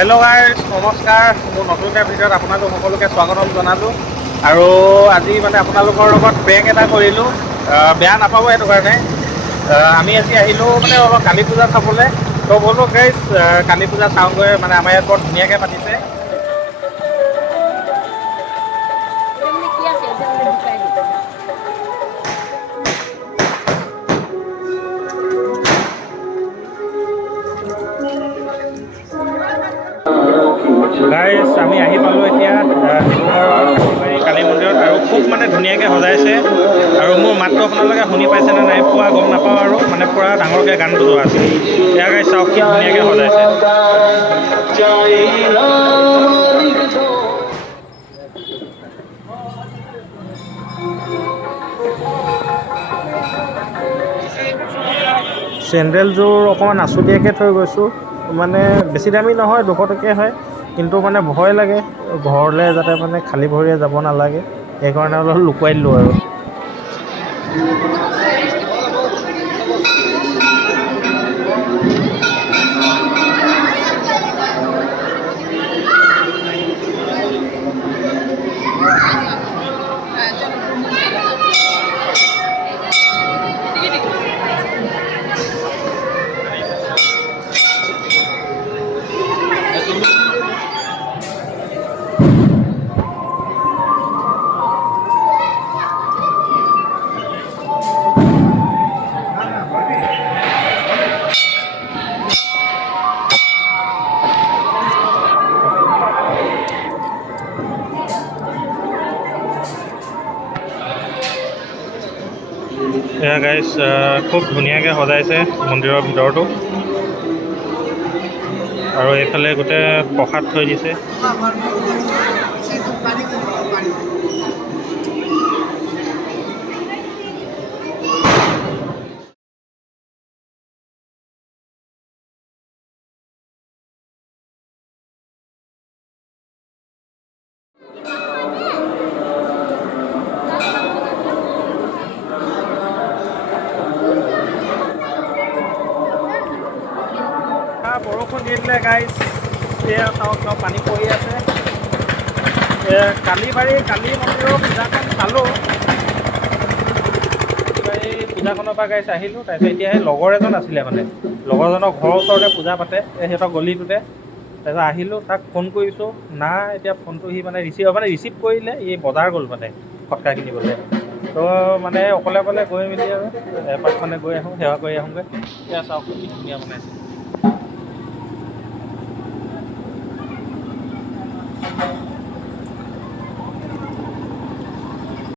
Hello' guys, নমস্কাৰ। মোৰ নতুন এটা ভিডিঅ'ত আপোনালোক সকলোকে স্বাগতম জনালোঁ। আৰু আজি মানে আপোনালোকৰ লগত প্ৰেংক এটা কৰিলোঁ, বেয়া নাপাব সেইটো কাৰণে। আমি আজি আহিলোঁ মানে অলপ কালী পূজা চাবলৈ। তো ব'লো গাইজ, কালী পূজা চাওঁগৈ। মানে আমাৰ ইয়াত বৰ ধুনীয়াকৈ পাতিছে। গাইজ, আমি আহি পালোঁ এতিয়া ডিব্ৰুগড়ৰ কালী মন্দিৰত, আৰু খুব মানে ধুনীয়াকৈ সজাইছে। আৰু মোৰ মাতটো আপোনালোকে শুনি পাইছেনে নাই পোৱা গম নাপাওঁ, আৰু মানে পূৰা ডাঙৰকৈ গান বজোৱা আছে। এয়া গাইজ চাওক কি ধুনীয়াকৈ সজাইছে। চেণ্ডেলযোৰ অকণমান আচুতীয়াকৈ থৈ গৈছোঁ। মানে বেছি দামী নহয়, 200 টকীয়া হয়। কিন্তু মানে ভয় লাগে ঘৰলৈ যাতে মানে খালী ভৰিৰে যাব নালাগে, সেইকাৰণে অলপ লুকুৱাই দিলোঁ আৰু। এয়া গাইজ, খুব ধুনীয়াকৈ সজাইছে মন্দিৰৰ ভিতৰতো। আৰু এইফালে গোটেই প্ৰসাদ থৈ দিছে। বৰষুণ দি দিলে গাইজ, এয়া চাওক পানী পৰি আছে। কালি মন্দিৰৰ পূজাখন চালোঁ। এই পূজাখনৰ পৰা গাইজ আহিলোঁ। তাৰপিছত এতিয়া সেই লগৰ এজন আছিলে, মানে লগৰজনৰ ঘৰৰ ওচৰতে পূজা পাতে, সিহঁতৰ গলিটোতে। তাৰপিছত আহিলোঁ, তাক ফোন কৰিছোঁ, নাই এতিয়া ফোনটো সি মানে ৰিচিভ কৰিলে, ই বজাৰ গ'ল মানে ফটকা কিনিবলৈ। তো মানে অকলে গৈ মেলি আৰু এপাক মানে গৈ আহোঁ, সেৱা কৰি আহোঁগৈ। এতিয়া চাওক কি ধুনীয়া বনাইছে।